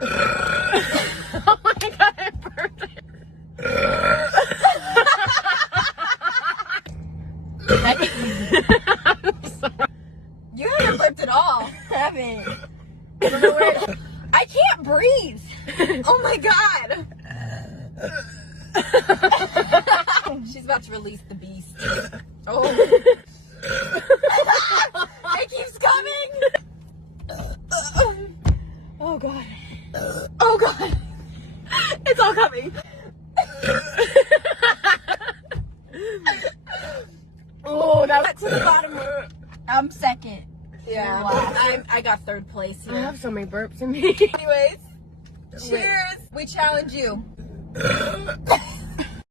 Oh my god, I burped it. I'm sorry. You haven't burped at all. I haven't. I don't know where I can't breathe. Oh my god. She's about to release the beast. Oh. It keeps coming. Oh god. Oh god. It's all coming. Oh, that Got to the bottom. I'm second. yeah. I got third place I here. have so many burps in me. Anyways, cheers. We challenge you.